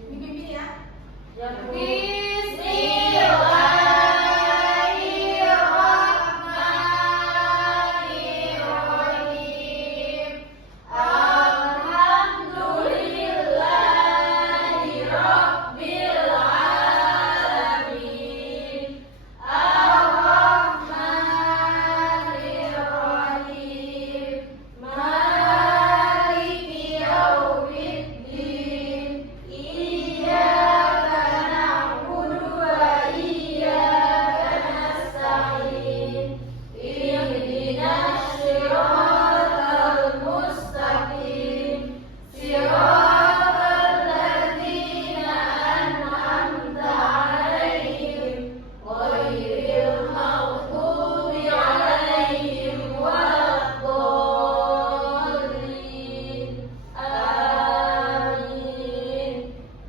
Dipimpin ya. Bismillahirrahmanirrahim. Alhamdulillahirabbil alamin. Ar-Rahmanirrahim. Maliki yaumiddin. Iyyaka na'budu wa iyyaka nasta'in. Ihdinas siratal mustaqim. Siratal ladzina an'amta 'alaihim ghairil maghdubi 'alaihim waladdallin. Amin.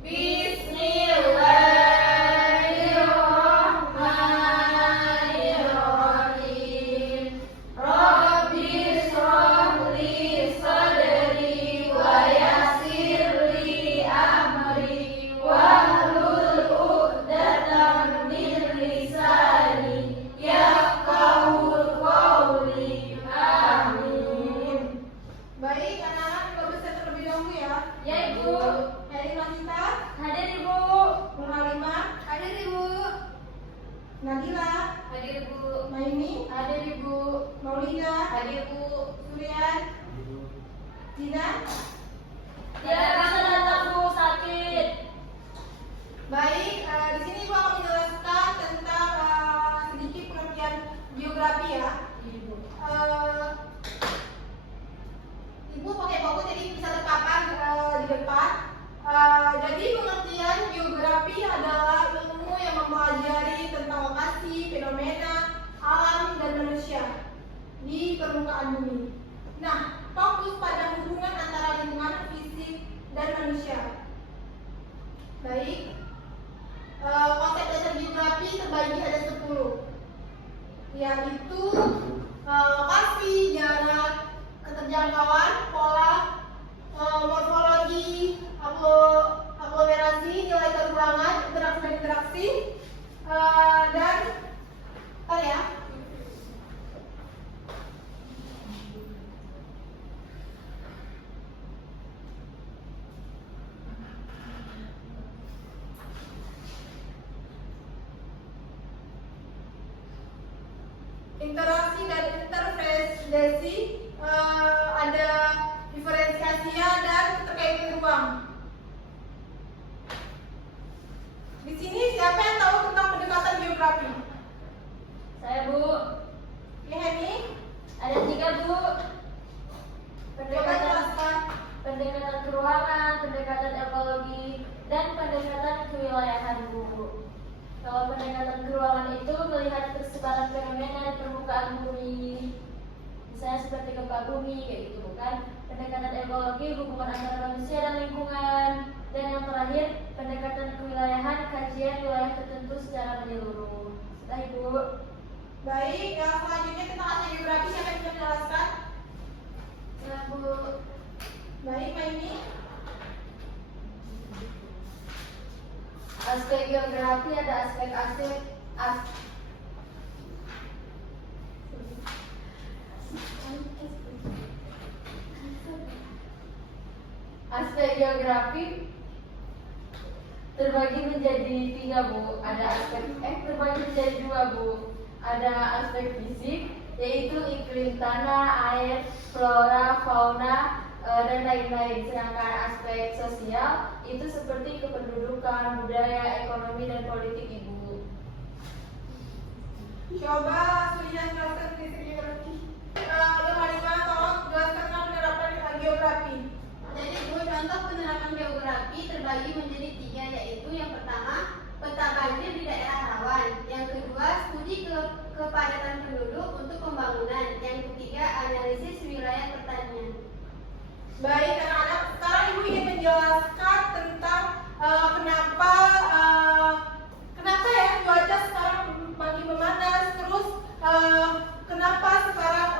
Bismillahirrahmanirrahim. Rabbi shrah li sadri wa yassir li amri wahlul 'uqdatam min lisani yafqahul qawli. Amin. Baik, anak-anak kita bersatu terlebih dahulu ya. Ya, Ibu. Heri Nafita, Hadir, Ibu. Nur Halimah, Hadir, Ibu. Nabila, Hadir, Ibu. Maimi, Hadir, Ibu. Maulida, Hadir, Bu. Suryan, Dina. Tidak bisa datang, Bu, sakit. Baik, di sini Ibu akan menjelaskan tentang sedikit pengertian geografi ya. Ibu pakai buku jadi bisa terpapan di depan. Jadi pengertian geografi adalah ilmu yang mempelajari tentang lokasi, fenomena, alam dan manusia di permukaan bumi. Nah, fokus pada hubungan antara lingkungan fisik dan manusia. Baik, konsep dasar geografi terbagi ada 10, yaitu lokasi, jarak, keterjangkauan, pola, morfologi, aglomerasi, nilai terulangan, interaksi, dan ya. Interaksi dan interferensi, ada diferensiasinya dan terkait ruang. Di sini siapa yang tahu tentang pendekatan geografi? Saya, Bu. Ya, Heni, Ada 3, Bu. coba jelaskan. Pendekatan keruangan, pendekatan ekologi, dan pendekatan kewilayahan, Bu. Kalau pendekatan keruangan itu melihat persebaran fenomena di permukaan bumi, misalnya seperti gempa bumi, kayak gitu, bukan? Pendekatan ekologi, hubungan antara manusia dan lingkungan. Dan yang terakhir, pendekatan kewilayahan, kajian wilayah tertentu secara menyeluruh. Sudah, Ibu. Baik, yang selanjutnya tentang aspek geografi, siapa yang bisa menjelaskan? Ya, Bu. Baik, Maimi. Aspek geografi ada aspek geografi terbagi menjadi 3, Bu. Terbagi menjadi 2, Bu. Ada aspek fisik, yaitu iklim tanah, air, flora, fauna, dan lain-lain. Sedangkan aspek sosial itu seperti kependudukan, budaya, ekonomi, dan politik, Ibu. Coba Surya jelaskan definisi geografi. Nur Halimah, tolong jelaskan tentang penerapan geografi. Jadi Bu, contoh penerapan geografi terbagi menjadi 3, yaitu yang pertama peta banjir di daerah rawan, yang kedua studi kepadatan penduduk untuk pembangunan, yang ketiga analisis wilayah pertanian. Baik, anak-anak, sekarang Ibu ingin menjelaskan tentang kenapa ya cuaca sekarang makin memanas, terus kenapa sekarang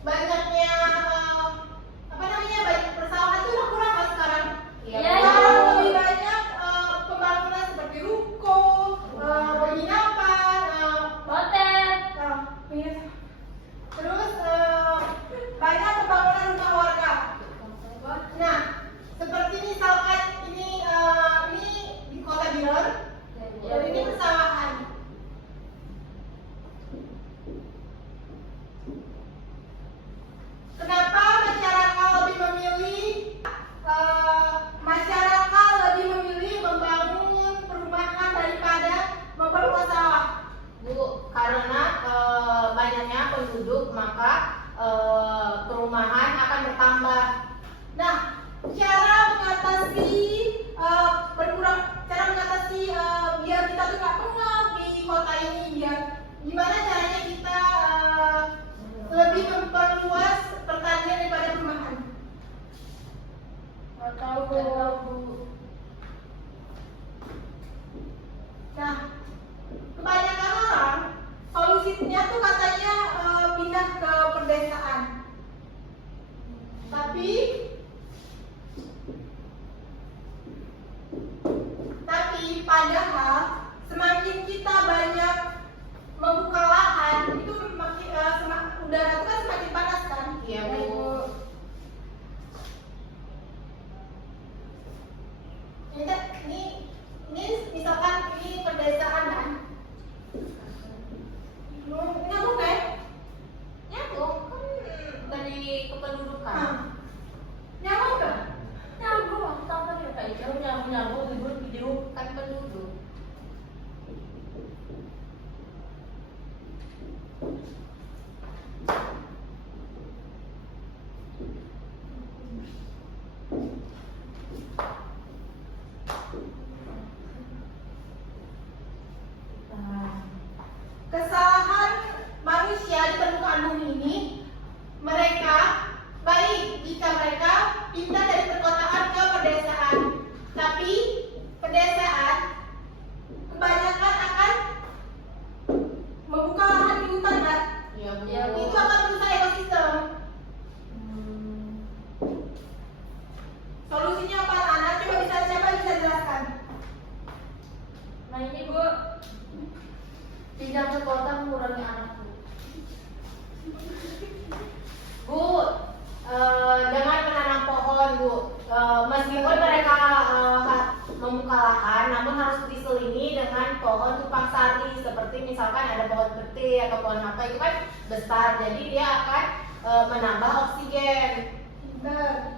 banyaknya banyak persawahan itu udah kurang kan sekarang? Iya, Nggak tahu Bu. Nah, kebanyakan orang solusinya tuh katanya pindah ke pedesaan. Tapi padahal semakin kita banyak membuka lahan itu makin udara itu kan semakin panas kan? Iya Bu. Ini misalkan ini pedesaan kan? Nyambung kan? Nyambung kan dari kependudukan. Nyambung kan? Nyambung, aku tahu kan ya Kak itu nyambung hidupkan penduduk. Kesalahan manusia di permukaan bumi ini, mereka baik jika mereka pindah dari perkotaan ke pedesaan. Tapi pedesaan kebanyakan akan membuka lahan di hutan kan? Iya Bu. Iya, Bu. Itu akan merusak ekosistem. Solusinya apa anak? Coba siapa bisa jelaskan? Nah ini Bu, pindah ke kota mengurangi anak Bu. Jangan menanam pohon Bu. Meskipun mereka membuka lahan, namun harus diselingi dengan pohon tumpang sari, seperti misalkan ada pohon peti atau pohon apa itu kan besar, jadi dia akan menambah oksigen. Pinter.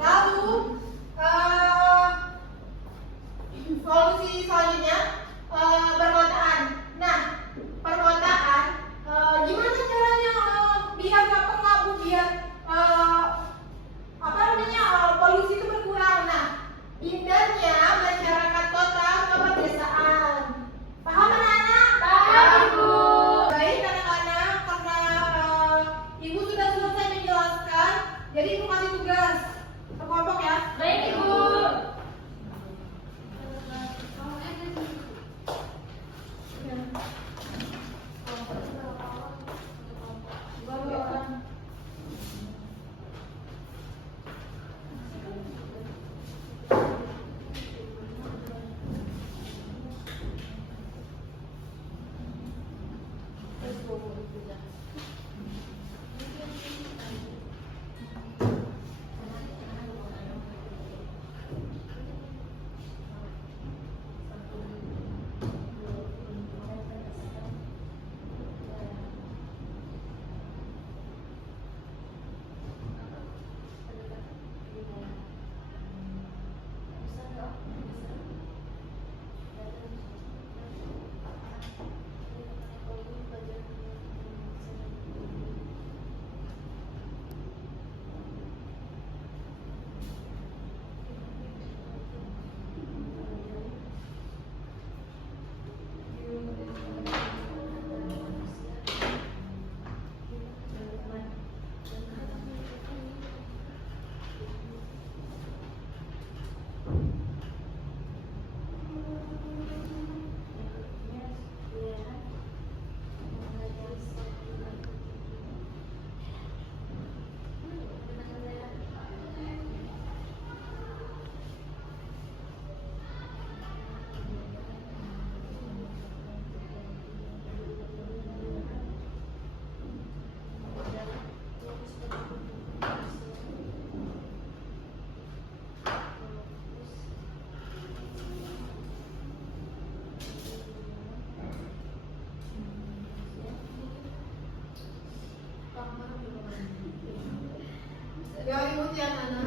Lalu solusi selanjutnya perkotaan. Nah, perkotaan gimana caranya biar nggak pengaruh, biar polusi itu berkurang. Nah, pindahnya masyarakat kota ke pedesaan. Paham anak-anak? Paham, Bu. Baik anak-anak, karena ibu sudah selesai menjelaskan, jadi ibu kasih tugas ke kelompok ya. Baik Ibu. Ya ibu ya Nana.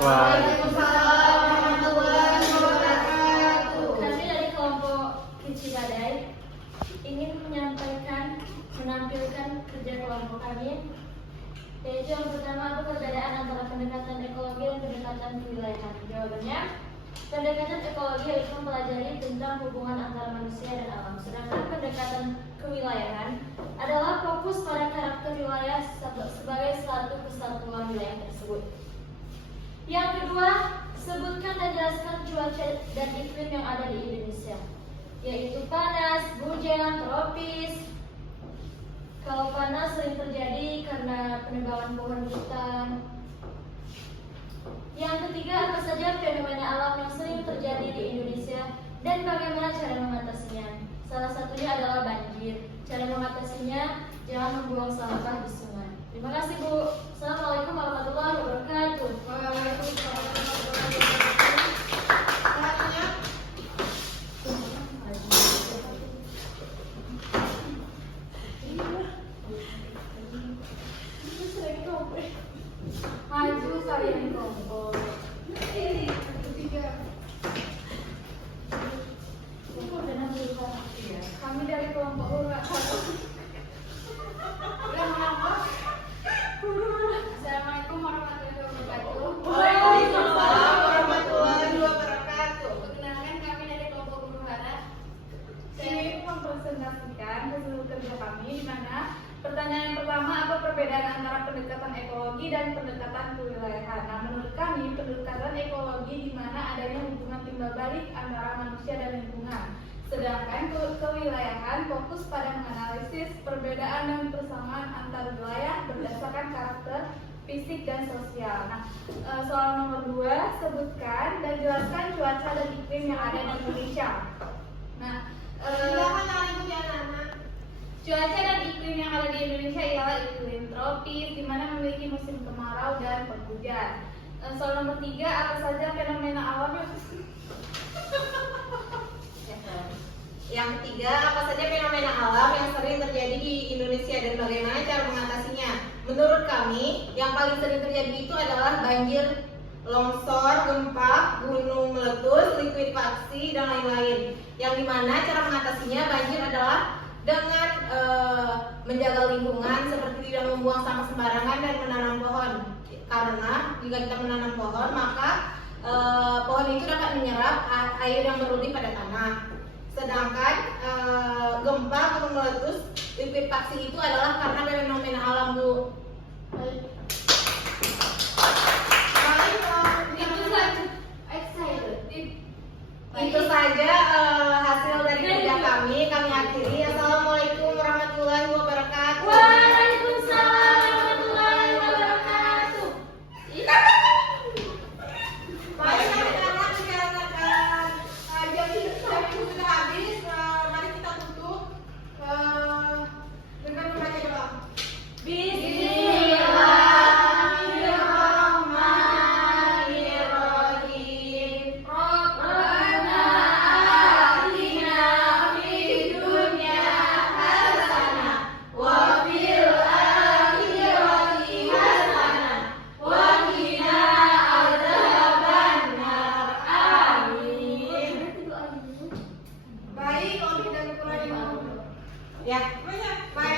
Waalaikumsalam warahmatullahi wabarakatuh. Kami dari kelompok Kecil Badai ingin menampilkan kerja kelompok kami, yaitu yang pertama, apa perbedaan antara pendekatan ekologi dan pendekatan kewilayahan? Jawabannya, pendekatan ekologi yaitu mempelajari tentang hubungan antara manusia dan alam, sedangkan pendekatan kewilayahan adalah fokus pada karakter wilayah sebagai suatu kesatuan wilayah tersebut. Yang kedua, sebutkan dan jelaskan cuaca dan iklim yang ada di Indonesia, yaitu panas, hujan, tropis. Kalau panas sering terjadi karena penebangan pohon hutan. Yang ketiga, apa saja fenomena alam yang sering terjadi di Indonesia dan bagaimana cara mengatasinya? Salah satunya adalah banjir. Cara mengatasinya, jangan membuang sampah di sungai. Terima kasih, Bu. Assalamualaikum warahmatullahi wabarakatuh. Waalaikumsalam warahmatullahi wabarakatuh. Selanjutnya, Maju kalian kelompok. Kami dari kelompok Ura. Assalamualaikum warahmatullahi wabarakatuh. Waalaikumsalam warahmatullahi wabarakatuh. Perkenalkan, kami dari kelompok Guru Hara. Saya ingin mempresentasikan hasil kerja kami, di mana pertanyaan yang pertama, apa perbedaan antara pendekatan ekologi dan pendekatan kewilayahan? Nah, menurut kami, pendekatan ekologi di mana adanya hubungan timbal balik antara manusia dan lingkungan. Sedangkan kewilayahan fokus pada menganalisis perbedaan dan persamaan antar wilayah berdasarkan karakter fisik dan sosial. Nah, soal nomor 2, sebutkan dan jelaskan cuaca dan iklim yang ada di Indonesia. Nah, silakan ikuti anak-anak. cuaca dan iklim yang ada di Indonesia ialah iklim tropis, di mana memiliki musim kemarau dan penghujan. Soal nomor 3, apa saja fenomena alam Yang ketiga, apa saja fenomena alam yang sering terjadi di Indonesia dan bagaimana cara mengatasinya? Menurut kami, yang paling sering terjadi itu adalah banjir, longsor, gempa, gunung meletus, likuifaksi, dan lain-lain. Yang dimana cara mengatasinya banjir adalah dengan menjaga lingkungan seperti tidak membuang sampah sembarangan dan menanam pohon. Karena jika kita menanam pohon, maka pohon itu dapat menyerap air yang berlebih pada tanah. Sedangkan gempa, gunung meletus, likuifaksi itu adalah karena fenomena alam, Bu. Itu saja hasil dari kerja kami akhiri. Assalamualaikum warahmatullahi wabarakatuh. Waalaikumsalam warahmatullahi wabarakatuh. Baik, anak-anak, sekarang jam sudah habis. Mari kita tutup dengan membaca doa. Bismillahirrahmanirrahim. Rabbana atina fid dunya hasanah wa fil akhirati hasanah wa qina adzabannar. Amin. Baik, kalau tidak kekurangan ya. Baik.